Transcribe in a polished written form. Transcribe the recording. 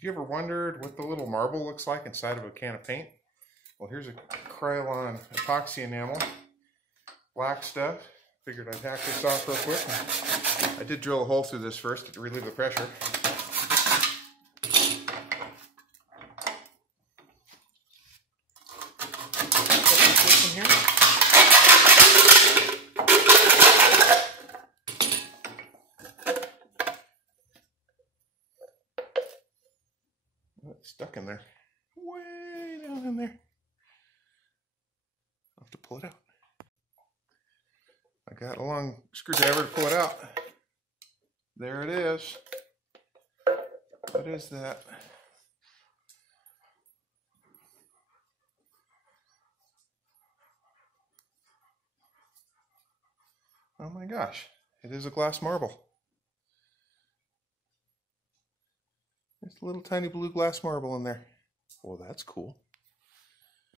Have you ever wondered what the little marble looks like inside of a can of paint? Well, here's a Krylon epoxy enamel, black stuff. Figured I'd hack this off real quick. I did drill a hole through this first to relieve the pressure. It's stuck in there, way down in there. I'll have to pull it out. I got a long screwdriver to pull it out. There it is. What is that? Oh my gosh, it is a glass marble. There's a little tiny blue glass marble in there. Well, that's cool.